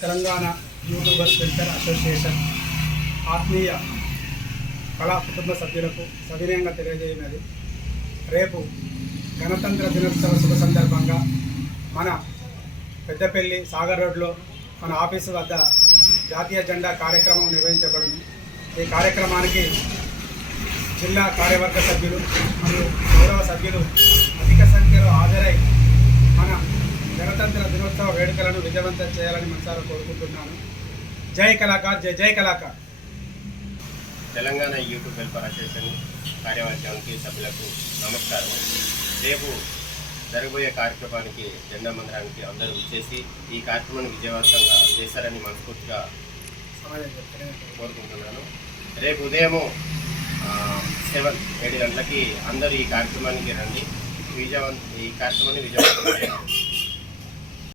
Telangana YouTubers welfare association ఆత్మీయ కళా కుటుంబ సభ్యులకు సవినయంగా తెలియజేయనది రేపు గణతంత్ర దినోత్సవ శుభ సందర్భంగా మన పెద్దపల్లి సాగర్ రోడ్లో మన ఆఫీసు వద్ద జాతీయ జెండా కార్యక్రమం నిర్వహించబడింది. ఈ కార్యక్రమానికి జిల్లా కార్యవర్గ సభ్యులు మరియు గౌరవ సభ్యులు అధిక సంఖ్యలో హాజరై మన గణతంత్ర దినోత్సవ వేడుకలను విజయవంతం చేయాలని మనసారా కోరుకుంటున్నాను. జై కళాకార్ జై జై కళాకార్. తెలంగాణ యూట్యూబ్ వెల్ఫేర్ అసోసియేషన్ కార్యవర్గానికి సభ్యులకు నమస్కారం. రేపు జరగబోయే కార్యక్రమానికి జెండా మందిరానికి అందరూ విచ్చేసి ఈ కార్యక్రమాన్ని విజయవంతంగా చేశారని మనస్ఫూర్తిగా కోరుకుంటున్నాను. రేపు ఉదయము సెవెన్ ఏడు గంటలకి అందరూ ఈ కార్యక్రమానికి రండి. విజయవంత ఈ కార్యక్రమాన్ని విజయవంతం చేయాలి